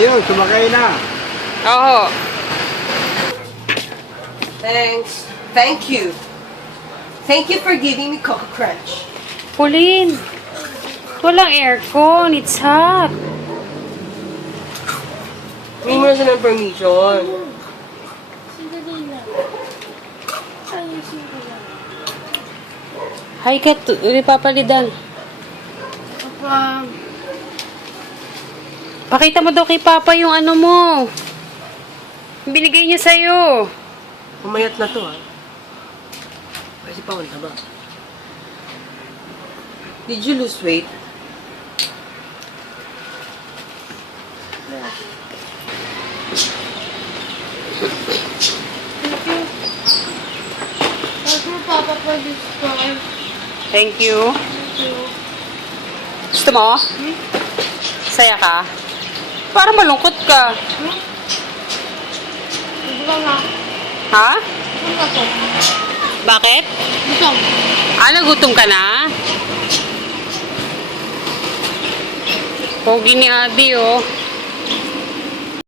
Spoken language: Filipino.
Ayun, sumakay na. Oo. Thanks. Thank you. Thank you for giving me Coco Crunch. Pauline, walang aircon. It's hot. Hindi mo na siya ng permission. Hi, Kat. Papalidan. Papa, Pakita mo daw kay Papa yung ano mo. Binigay niya sa'yo. Pumayat na to, ha? Kasi pa, wala ba? Did you lose weight? thank you, Papa, for this toy. Thank you. Thank you. Gusto mo? Saya ka? Para malungkot ka. Hindi ba nga? Ha? Ano ba to? Bakit? Ito. Nagutom ka na? Pogi ni Adi, oh.